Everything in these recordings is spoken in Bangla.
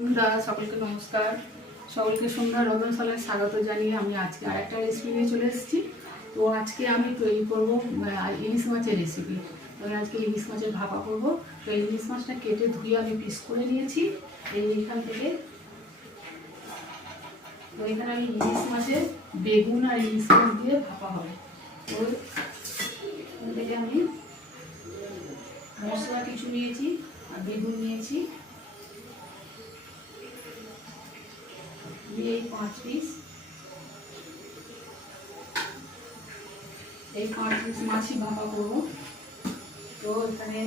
বন্ধুরা সকলকে নমস্কার। সকলকে সন্ধ্যা রন্ধনশালায় স্বাগত জানিয়ে আমি আজকে আরেকটা রেসিপি নিয়ে চলে এসেছি। তো আজকে আমি তৈরি করব ইলিশ মাছের রেসিপি। আমি আজকে ইলিশ মাছের ভাপা করব। তো ইলিশ মাছটা কেটে ধুয়ে আমি পিস করে নিয়েছি এইখান থেকে। তো এখানে আমি ইলিশ মাছের বেগুন আর ইলিশ মাছ দিয়ে ভাপা হবে। তো এখান থেকে আমি মশলা কিছু নিয়েছি আর বেগুন নিয়েছি, দিয়ে এই 5 পিস মাছই ভাপা করব। তো এখানে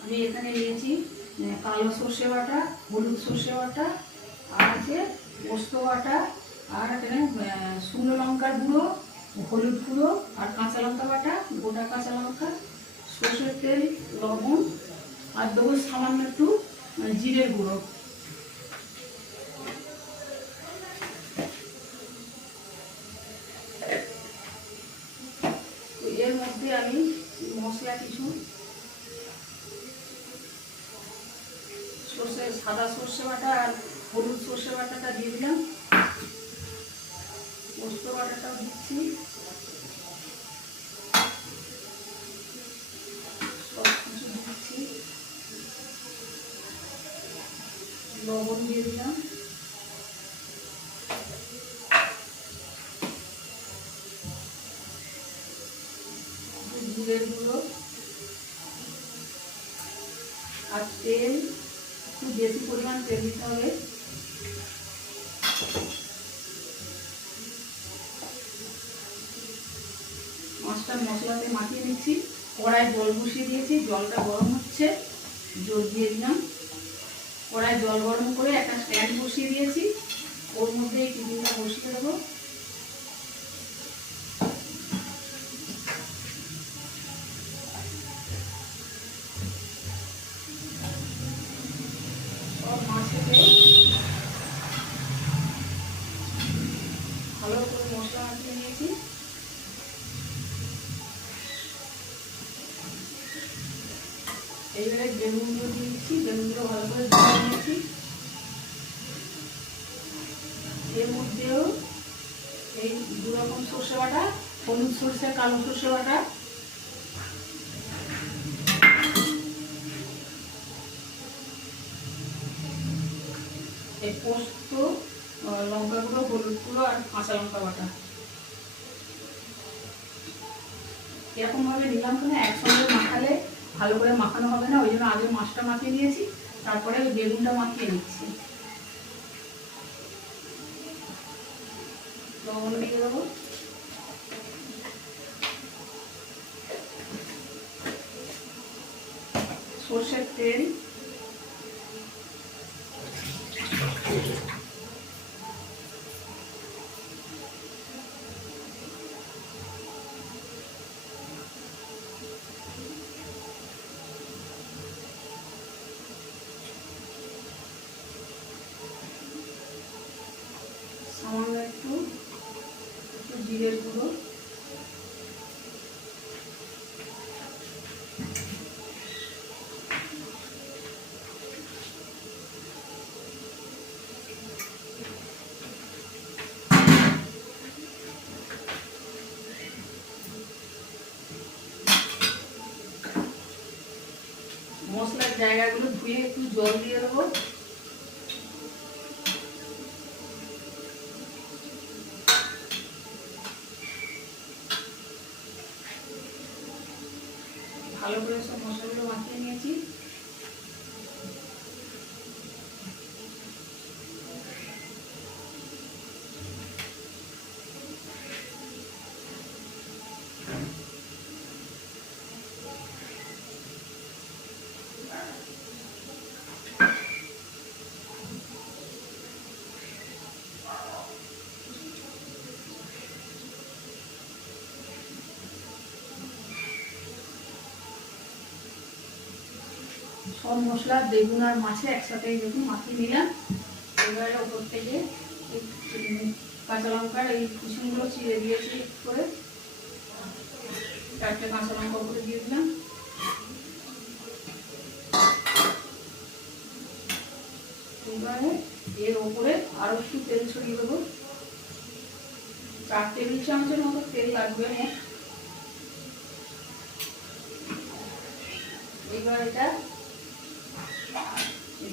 আমি নিয়েছি কালো সর্ষে বাটা, হলুদ সর্ষে বাটা, আর আছে পোস্ত বাটা, আর এখানে শুকনো লঙ্কার গুঁড়ো, হলুদ গুঁড়ো, আর কাঁচা লঙ্কা বাটা, গোটা কাঁচা লঙ্কা, সর্ষের তেল, লবণ, আর দেবো সামান্য একটু জিরের গুঁড়ো। এর মধ্যে আমি মশলা কিছু সাদা সর্ষে বাটা আর হলুদ সর্ষে বাটাটা দিয়ে দিলাম, পোস্ত বাটাটাও দিচ্ছি, সব কিছু দিচ্ছি, লবণ দিয়ে দিলাম, জিরের গুঁড়ো আর তেল, একটু বেশি পরিমাণ তেল দিতে হবে। মাছটা মশলাতে মাখিয়ে নিচ্ছি। কড়াই জল বসিয়ে দিয়েছি, জলটা গরম হচ্ছে, জল দিয়ে দিলাম। কড়াই জল গরম করে একটা স্ট্যান্ড বসিয়ে দিয়েছি, ওর মধ্যে এই টিফিনটা বসিয়ে দেবো। সব মাছেতে ভালো করে মশলা মাখিয়ে নিয়েছি। এইবারে বেগুনগুলো দিয়ে দিচ্ছি, বেগুনগুলো ভালো করে ধুয়ে নিয়েছি। এর মধ্যেও এই দু রকম সর্ষে বাটা, হলুদ সর্ষে, কালো সর্ষে বাটা, এই পোস্ত, লঙ্কা গুঁড়ো, হলুদ গুঁড়ো আর কাঁচা লঙ্কা বাটা এরকম ভাবে নিলাম। কেন একসঙ্গে মাখালে ভালো করে মাখানো হবে না, ওই জন্য আগে মাছটা মাখিয়ে নিয়েছি, তারপরে ওই বেগুনটা মাখিয়ে নিচ্ছি। লবণ দিয়ে দেবো, সর্ষের তেল, সামান্য একটু জিরের গুঁড়ো, মশলার জায়গাগুলো ধুয়ে একটু জল দিয়ে দেবো। ভালো করে সব মশলাগুলো মাখিয়ে নিয়েছি। সব মশলা বেগুন আর মাছে একসাথে দেখুন মাখিয়ে নিলাম। এবারে ওপর থেকে কাঁচা লঙ্কার এই কুসুমগুলো চিড়ে দিয়েছি করে, 4টে কাঁচা লঙ্কা করে দিয়ে দিলাম। এবারে এর ওপরে আরও একটু তেল ছড়িয়ে দেবো। 4 টেবিল চামচের মতো তেল লাগবে। এবার এটা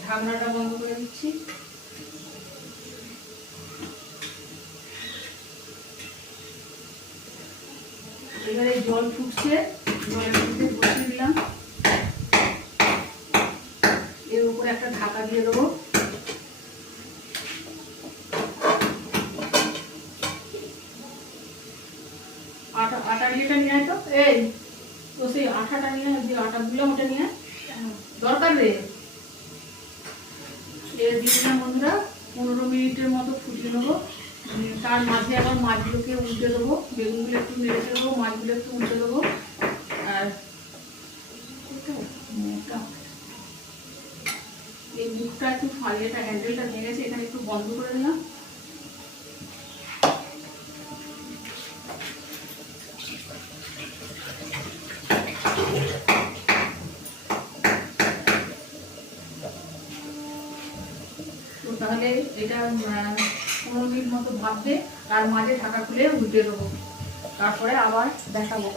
ঢাকনাটা বন্ধ করে দিচ্ছি। এবারে জল ফুটছে, জলের মধ্যে বসিয়ে দিলাম। এর উপরে একটা ঢাকা দিয়ে দেবো। আটা নিয়েটা নিয়ে আয় তো, এই তো সেই আটাটা নিয়ে, যে আটা গুলো ওটা নিয়ে দরকার রে। দিয়ে দিলাম বন্ধুরা, 15 মিনিটের মতো ফুটিয়ে নেবো। তার মাঝে আবার মাছগুলোকে উল্টে দেবো, বেগুনগুলো একটু নেড়ে দেবো, মাছগুলো একটু উল্টে দেবো। আর এই মুখটা একটু ফালিয়েটা হ্যান্ডেলটা ভেঙে গেছে, এখানে একটু বন্ধ করে দিলাম। তো তাহলে এটা 15 মিনিট মতো ভাববে, তার মাঝে ঢাকা খুলে উল্টে দেবো, তারপরে আবার দেখাবো।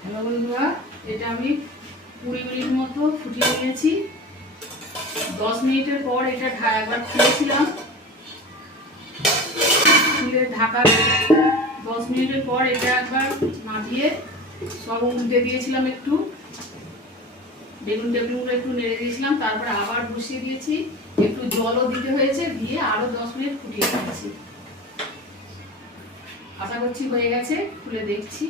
হ্যালো বন্ধুরা, এটা আমি 20 মিনিট মতো ফুটিয়ে নিয়েছি। 10 মিনিটের পর এটা একবার খুলেছিলাম, খুলে ঢাকা 10 মিনিটের পর এটা একবার নামিয়ে সব উল্টে দিয়েছিলাম, একটু বেগুন টেগুনগুলো একটু নেড়ে দিয়েছিলাম, তারপরে আবার বসিয়ে দিয়েছি। একটু জলও দিতে হয়েছে, দিয়ে আরো 10 মিনিট ফুটিয়ে নিয়েছি। আশা করছি হয়ে গেছে, খুলে দেখছি।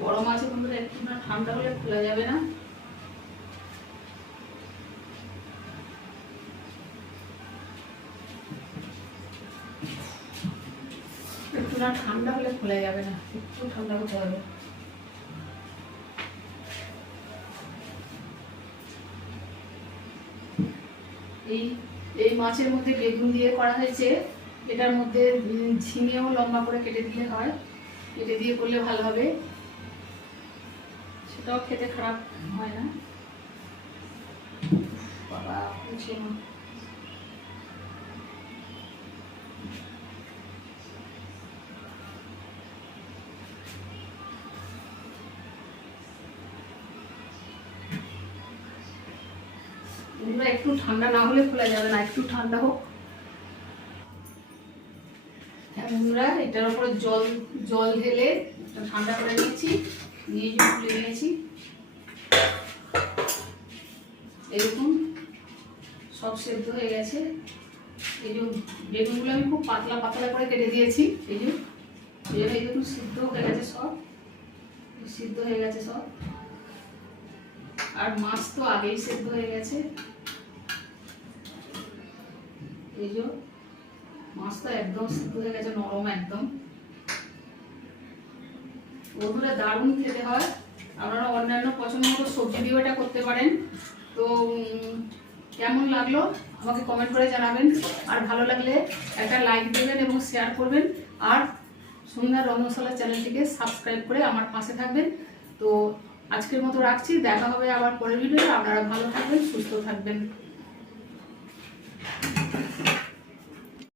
বড় মাছের বন্ধুরা একটু না ঠান্ডা হলে খোলা যাবে না। একটু না ঠান্ডা হলে খোলা যাবে না, একটু ঠান্ডা হতে হবে। এই মাছের মধ্যে বেগুন দিয়ে করা হয়েছে। এটার মধ্যে ঝিঙেও লম্বা করে কেটে দিলে হয়, কেটে দিয়ে করলে ভালো হবে, সেটাও খেতে খারাপ হয় না। বাবা বুঝছে না। একটু ঠান্ডা না হলে খোলা যাবে না, একটু ঠান্ডা হোক। হ্যাঁ বন্ধুরা, এটার উপরে জল ঢেলে ঠান্ডা করে নিয়েছি, নিয়ে খুলে নিয়েছি। এরকম সব সেদ্ধ হয়ে গেছে। এই যে বেগুনগুলো আমি খুব পাতলা পাতলা করে কেটে দিয়েছি, এই যে দেখুন সিদ্ধ হয়ে গেছে, সব সিদ্ধ হয়ে গেছে সব। আর মাছ তো আগেই সেদ্ধ হয়ে গেছে। এই যে মাছটা একদম সিদ্ধ হয়ে গেছে, নরম একদম। বন্ধুরা দারুণ খেতে হয়। আপনারা অন্যান্য পছন্দ মতো সবজি দিয়েও এটা করতে পারেন। তো কেমন লাগলো আমাকে কমেন্ট করে জানাবেন, আর ভালো লাগলে একটা লাইক দেবেন এবং শেয়ার করবেন, আর সন্ধ্যা রন্ধনশালা চ্যানেলটিকে সাবস্ক্রাইব করে আমার পাশে থাকবেন। তো আজকের মতো রাখছি, দেখা হবে আবার পরের ভিডিওতে। আপনারা ভালো থাকবেন, সুস্থ থাকবেন।